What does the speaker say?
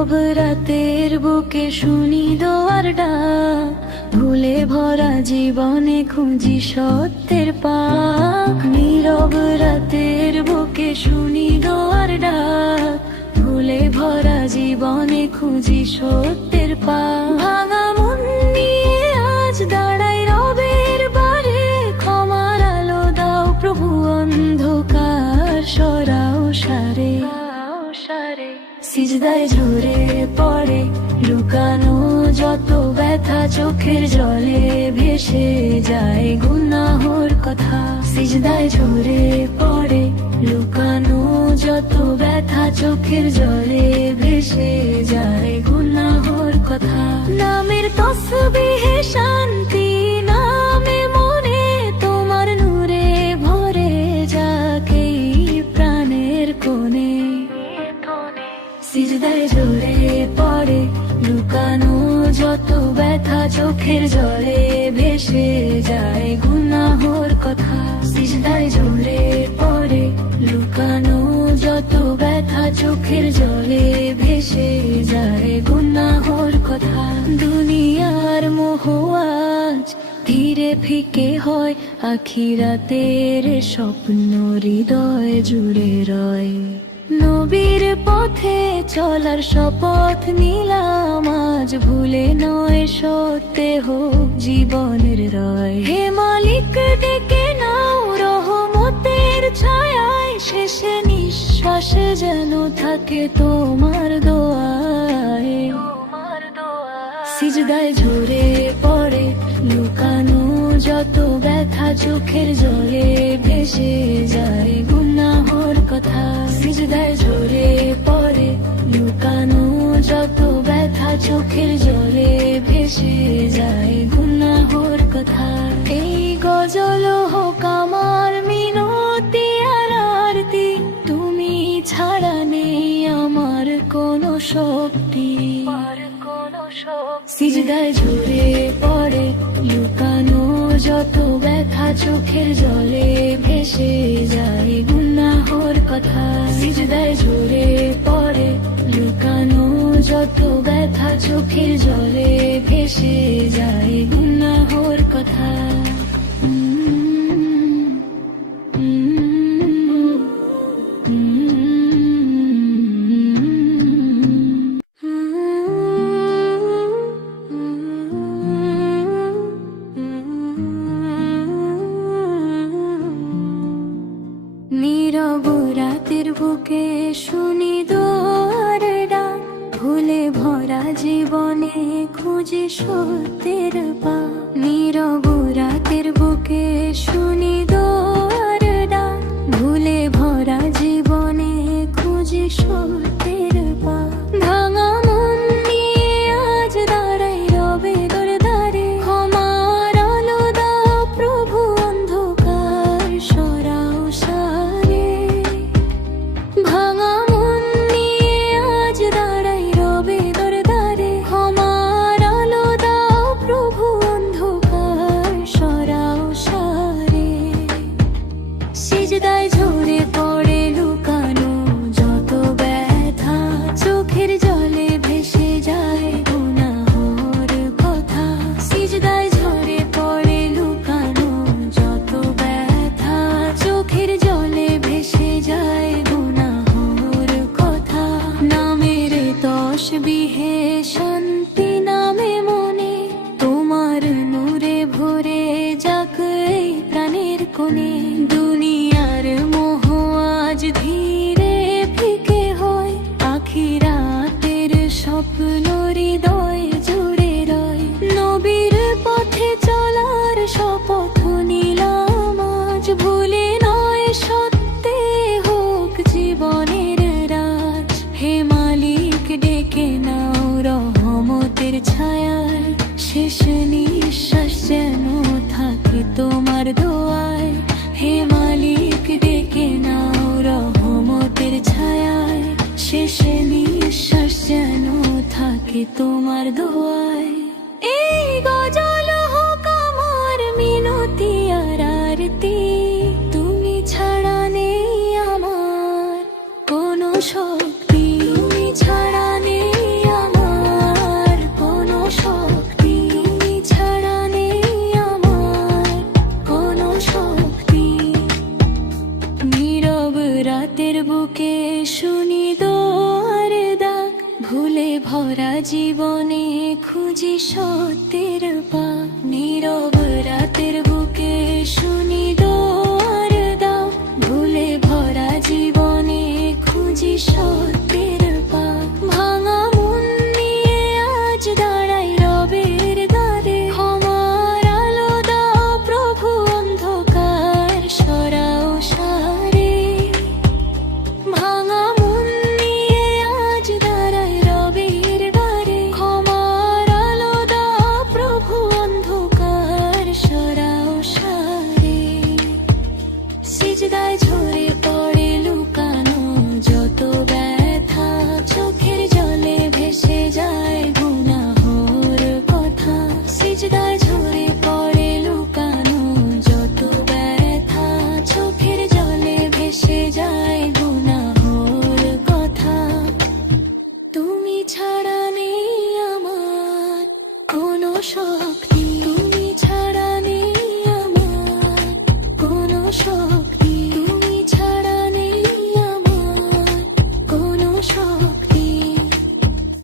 নীরব রাতের বুকে শুনি দোয়ার ডাক, ভুলে ভরা জীবনে খুঁজি সত্যের পাক। নীরব রাতের বুকে শুনি দোয়ার ডাক, ভুলে ভরা জীবনে খুঁজি সত্যের পাক। ভাঙা মন নিয়ে আজ দাঁড়াই রবের বারে, ক্ষমার আলো দাও প্রভু, অন্ধকার সরাও সারে। সিজদায় ঝরে পড়ে লুকানো যত ব্যথা, চোখের জলে ভেসে যায় গুনাহর কথা। সিজদায় ঝরে পড়ে লুকানো যত ব্যথা, চোখের জলে ভেসে যায় গুনাহর কথা। নামের তসবিহে শান্তি, নামে মনে তোমার নূরে ভরে যাকে প্রাণের কোণে। সিজদায় ঝরে পড়ে লুকানো যত ব্যথা, চোখের জলে ভেসে যায় গুনাহর কথা। সিজদায় ঝরে পড়ে লুকানো যত ব্যথা, চোখের জলে ভেসে যায় গুনাহর কথা। দুনিয়ার মোহ আজ ধীরে ফিকে হয়, আখিরাতের স্বপ্ন হৃদয় জুড়ে রয়। নবীর পথে চলার শপথ নিলাম আজ, ভুলে নয় সত্যে হোক জীবনের রয়। হে মালিক ডেকে নাও রহমতের ছায়ায়, শেষে নিঃশ্বাস যেন থাকে তোমার দোয়ায়। সিজদায় ঝরে পড়ে লুকানো যত ব্যথা, চোখের জলে ভেসে যায় গুনাহর কথা। সিজদায় ঝরে পড়ে লুকানো যত ব্যথা, চোখের জলে ভেসে যায় গুনাহর কথা। এই গজল হোক আমার মিনতি আর আরতি, তুমি ছাড়া নেই আমার কোনো শক্তি। সিজদায় ঝরে পড়ে লুকানো যত ব্যথা, চোখের জলে ভেসে যায় গুনাহর কথা। সিজদায় ঝরে পড়ে লুকানো যত ব্যথা, চোখের জলে ভেসে যায় গুনাহর কথা। নীরব রাতের বুকে শুনি দোয়ার ডাক, ভুলে ভরা জীবনে খুঁজি সত্যের পাক। নীরব রাতের বুকে শুনি দোয়ার ডাক, ভুলে ভরা জীবনে খুঁজি সত্যের পাক। ভাঙা মন নিয়ে আজ দাঁড়াই রবে দরদারে, ক্ষমার আলো দাও প্রভু, অন্ধকার সরাও সারে। ভাঙা মন নিয়ে আজ দাঁড়াই রবে দরদারে, ক্ষমার আলো দাও প্রভু, অন্ধকার সরাও সারে। সিজদায় ঝরে পড়ে লুকানো যত ব্যথা, চোখের জলে ভেসে যায় গুনাহর কথা। সিজদায় ঝরে পড়ে লুকানো যত ব্যথা, চোখের জলে ভেসে যায় গুনাহর কথা। নামের তসবিহে শান্তি, নামে মনে তোমার নূরে ভরে যাক এই প্রাণের কোণে। দুনিয়ার মোহ আজ ধীরে ফিকে হয়, আখিরাতের স্বপ্ন হৃদয় জুড়ে রয়। নবীর পথে চলার শপথ নিলাম আজ, ভুলে নয় সত্যে হোক জীবনের রাজ। হে মালিক ডেকে নাও রহমতের ছায়ায়, শেষ নিঃশ্বাস যেন থাকে তোমার দোয়ায়। হে মালিক ডেকে নাও রহমতের ছায়ায়, শেষ নিঃশ্বাস যেন থাকে তোমার দোয়ায়। এই গজল হোক আমার মিনতি আর আরতি, তুমি ছাড়া নেই আমার কোনো শক্তি। তুমি ছাড়া নেই ভরা জীবনে খুঁজি সত্যের পা নীরব রাতের বুকে শুনি দোয়ার দাও ভুলে ভরা জীবনে খুঁজি সত্যের পা ভাঙা মন নিয়ে আজ দাঁড়াই রবের দ্বারে ক্ষমার আলো দাও প্রভু অন্ধকার সরাও সারে ভাঙা মন নিয়ে আজ দাঁড়াই রবের দ্বারে ক্ষমার আলো দাও প্রভু অন্ধকার সরাও সারে সিজদায় ঝরে পড়ে লুকানো যত ব্যথা চোখের জলে ভেসে যায় গুনাহর কথা সিজদায় ঝরে পড়ে লুকানো যত ব্যথা চোখের জলে ভেসে যায় গুনাহর কথা তুমি ছাড়া নেই আমার কোনো সহায়